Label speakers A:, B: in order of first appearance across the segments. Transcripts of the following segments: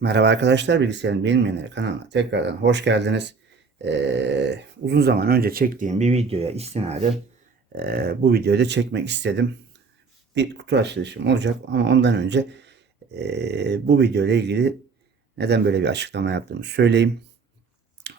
A: Merhaba arkadaşlar, bilgisayarın bilinmeyenleri kanalına tekrardan hoş geldiniz. Ee, uzun zaman önce çektiğim bir videoya istinaden e, bu videoyu da çekmek istedim. Bir kutu açılışım olacak ama ondan önce e, bu video ile ilgili neden böyle bir açıklama yaptığımı söyleyeyim.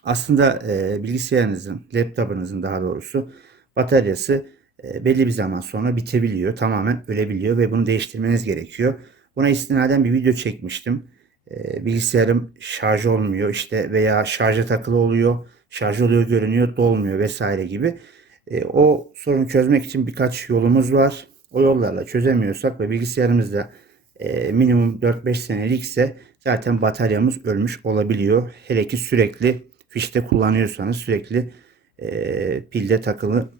A: Aslında e, bilgisayarınızın, laptopunuzun daha doğrusu bataryası e, belli bir zaman sonra bitebiliyor, tamamen ölebiliyor ve bunu değiştirmeniz gerekiyor. Buna istinaden bir video çekmiştim. E, bilgisayarım şarj olmuyor işte veya şarja takılı oluyor, şarj oluyor görünüyor, dolmuyor vesaire gibi. E, o sorunu çözmek için birkaç yolumuz var. O yollarla çözemiyorsak ve bilgisayarımızda e, minimum 4-5 senelikse zaten bataryamız ölmüş olabiliyor. Hele ki sürekli fişte kullanıyorsanız sürekli e, pilde takılı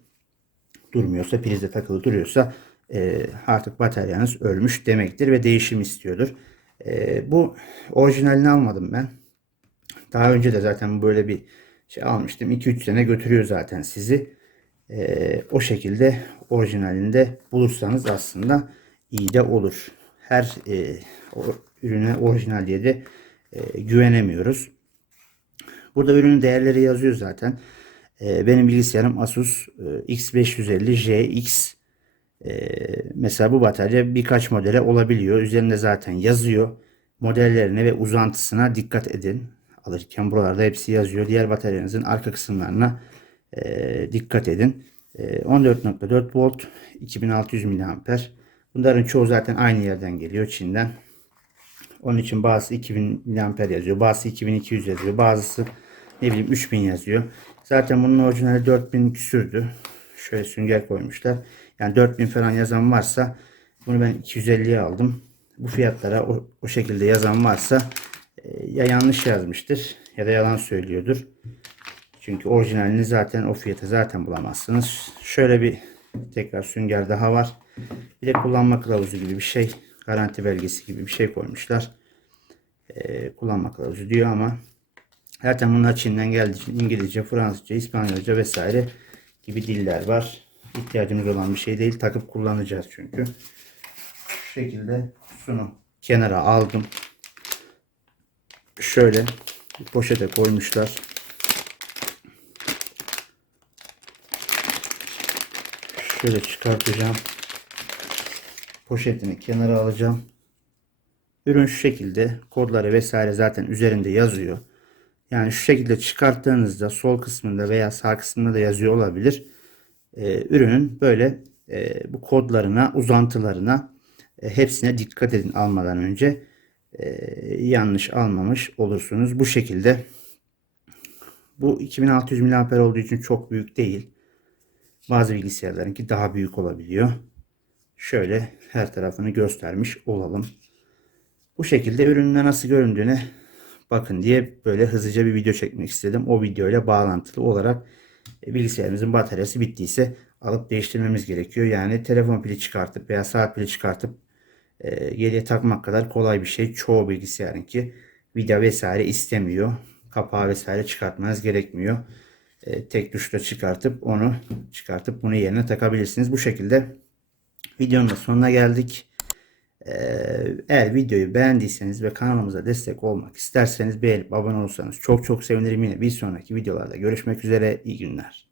A: durmuyorsa, prizde takılı duruyorsa e, artık bataryanız ölmüş demektir ve değişim istiyordur. E, bu orijinalini almadım ben. Daha önce de zaten böyle bir şey almıştım. 2-3 sene götürüyor zaten sizi. E, o şekilde orijinalinde bulursanız aslında iyi de olur. Her e, o, ürüne orijinal diye de e, güvenemiyoruz. Burada ürünün değerleri yazıyor zaten. E, benim bilgisayarım Asus e, X550JX. E, mesela bu batarya birkaç modele olabiliyor. Üzerinde zaten yazıyor. Modellerine ve uzantısına dikkat edin. Alırken buralarda hepsi yazıyor. Diğer bataryanızın arka kısımlarına e, dikkat edin. E, 14.4 volt 2600 mAh. Bunların çoğu zaten aynı yerden geliyor Çin'den. Onun için bazısı 2000 mAh yazıyor. Bazısı 2200 yazıyor. Bazısı ne bileyim 3000 yazıyor. Zaten bunun orijinali 4000 küsürdü. Şöyle sünger koymuşlar. Yani 4000 falan yazan varsa bunu ben 250'ye aldım. Bu fiyatlara o, o şekilde yazan varsa e, ya yanlış yazmıştır ya da yalan söylüyordur. Çünkü orijinalini zaten o fiyata zaten bulamazsınız. Şöyle bir tekrar sünger daha var. Bir de kullanma kılavuzu gibi bir şey. Garanti belgesi gibi bir şey koymuşlar. E, kullanma kılavuzu diyor ama Zaten bunlar Çin'den için İngilizce, Fransızca, İspanyolca vesaire gibi diller var. İhtiyacımız olan bir şey değil. Takıp kullanacağız çünkü. Şu şekilde şunu kenara aldım. Şöyle poşete koymuşlar. Şöyle çıkartacağım. Poşetini kenara alacağım. Ürün şu şekilde. Kodları vesaire zaten üzerinde yazıyor. Yani şu şekilde çıkarttığınızda sol kısmında veya sağ kısmında da yazıyor olabilir. Ee, ürünün böyle e, bu kodlarına, uzantılarına e, hepsine dikkat edin almadan önce. E, yanlış almamış olursunuz. Bu şekilde bu 2600 mAh olduğu için çok büyük değil. Bazı bilgisayarlarınki daha büyük olabiliyor. Şöyle her tarafını göstermiş olalım. Bu şekilde ürünün nasıl göründüğüne bakın diye böyle hızlıca bir video çekmek istedim. O video ile bağlantılı olarak e, bilgisayarımızın bataryası bittiyse alıp değiştirmemiz gerekiyor. Yani telefon pili çıkartıp veya saat pili çıkartıp e, geriye takmak kadar kolay bir şey. Çoğu bilgisayarınki video vesaire istemiyor. Kapağı vesaire çıkartmanız gerekmiyor. E, tek tuşla çıkartıp onu çıkartıp bunu yerine takabilirsiniz. Bu şekilde videonun da sonuna geldik. Ee, eğer videoyu beğendiyseniz ve kanalımıza destek olmak isterseniz beğenip abone olursanız çok çok sevinirim. Yine bir sonraki videolarda görüşmek üzere. İyi günler.